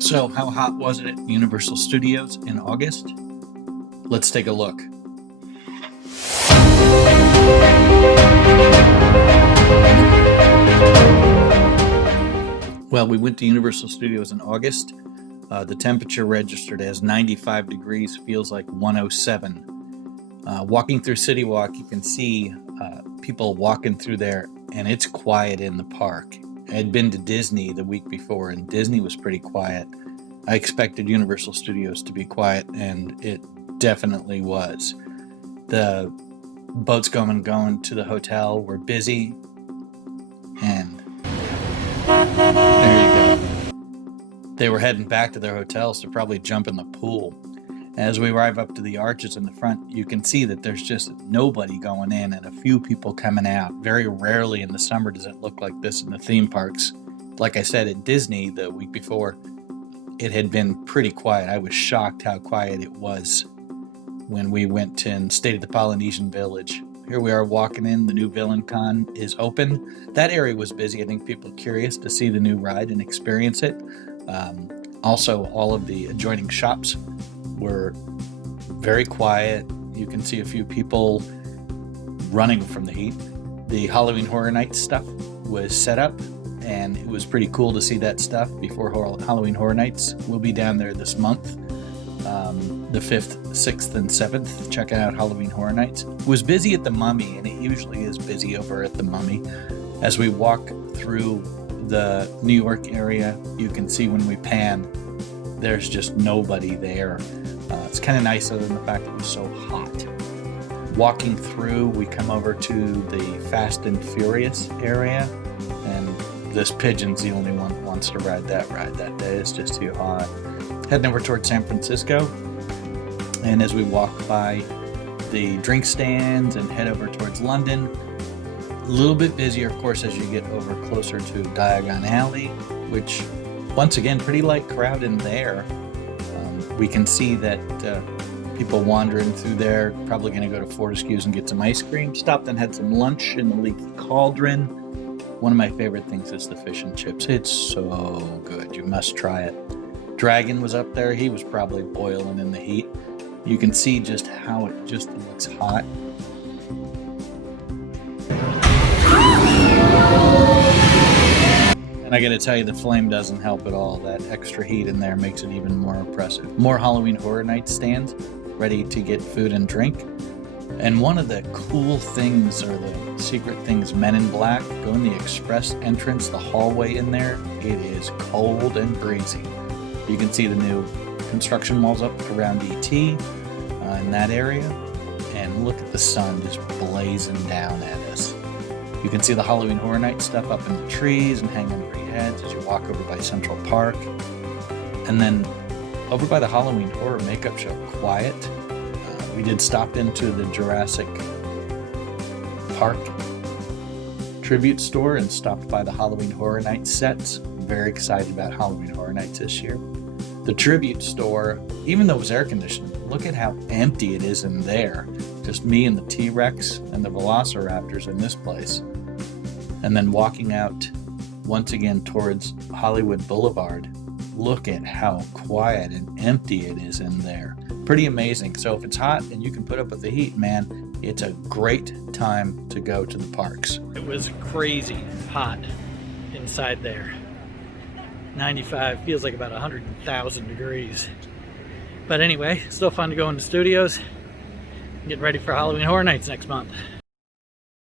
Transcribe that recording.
So, how hot was it at Universal Studios in August? Let's take a look. Well, we went to Universal Studios in August. The temperature registered as 95 degrees, feels like 107. Walking through City Walk, you can see people walking through there, and it's quiet in the park. I had been to Disney the week before, and Disney was pretty quiet. I expected Universal Studios to be quiet, and it definitely was. The boats going to the hotel were busy, and there you go. They were heading back to their hotels to probably jump in the pool. As we arrive up to the arches in the front, you can see that there's just nobody going in and a few people coming out. Very rarely in the summer does it look like this in the theme parks. Like I said, at Disney the week before, it had been pretty quiet. I was shocked how quiet it was when we went and stayed at the Polynesian Village. Here we are walking in. The new VillainCon is open. That area was busy. I think people are curious to see the new ride and experience it. Also, all of the adjoining shops were very quiet. You can see a few people running from the heat. The Halloween Horror Nights stuff was set up, and it was pretty cool to see that stuff before Halloween Horror Nights. We'll be down there this month, the 5th, 6th, and 7th, checking out Halloween Horror Nights. It was busy at the Mummy, and it usually is busy over at the Mummy. As we walk through the New York area, you can see when we pan, there's just nobody there. It's kind of nice other than the fact that it was so hot. Walking through, we come over to the Fast and Furious area, and this pigeon's the only one that wants to ride that ride. That day is just too hot. Heading over towards San Francisco, and as we walk by the drink stands and head over towards London, a little bit busier, of course, as you get over closer to Diagon Alley, which, once again, pretty light crowd in there. We can see that people wandering through there, probably going to go to Fortescue's and get some ice cream. Stopped and had some lunch in the Leaky Cauldron. One of my favorite things is the fish and chips. It's so good. You must try it. Dragon was up there. He was probably boiling in the heat. You can see just how it just looks hot. And I gotta tell you, the flame doesn't help at all. That extra heat in there makes it even more impressive. More Halloween Horror Nights stands ready to get food and drink. And one of the cool things, or the secret things, Men in Black, go in the express entrance, the hallway in there, it is cold and breezy. You can see the new construction walls up around ET in that area. And look at the sun just blazing down at us. You can see the Halloween Horror Nights stuff up in the trees and hang over your heads as you walk over by Central Park. And then over by the Halloween Horror Makeup Show, quiet. We did stop into the Jurassic Park tribute store and stopped by the Halloween Horror Nights sets. Very excited about Halloween Horror Nights this year. The tribute store, even though it was air conditioned, look at how empty it is in there. Just me and the T-Rex and the Velociraptors in this place. And then walking out once again towards Hollywood Boulevard, look at how quiet and empty it is in there. Pretty amazing. So if it's hot and you can put up with the heat, man, it's a great time to go to the parks. It was crazy hot inside there. 95 feels like about 100,000 degrees. But anyway, still fun to go into studios. Getting ready for Halloween Horror Nights next month.